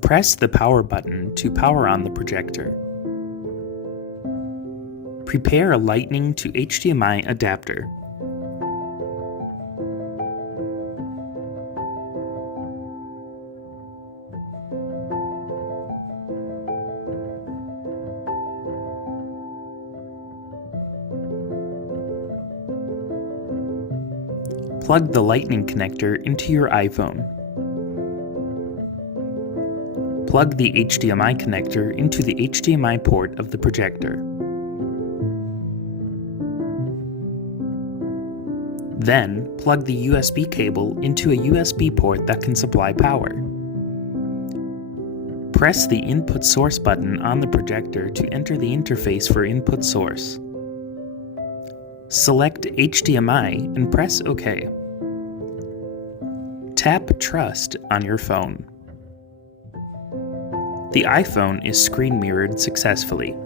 Press the power button to power on the projector. Prepare a Lightning to HDMI adapter. Plug the Lightning connector into your iPhone. Plug the HDMI connector into the HDMI port of the projector. Then, plug the USB cable into a USB port that can supply power. Press the Input Source button on the projector to enter the interface for input source. Select HDMI and press OK. Tap Trust on your phone. The iPhone is screen mirrored successfully.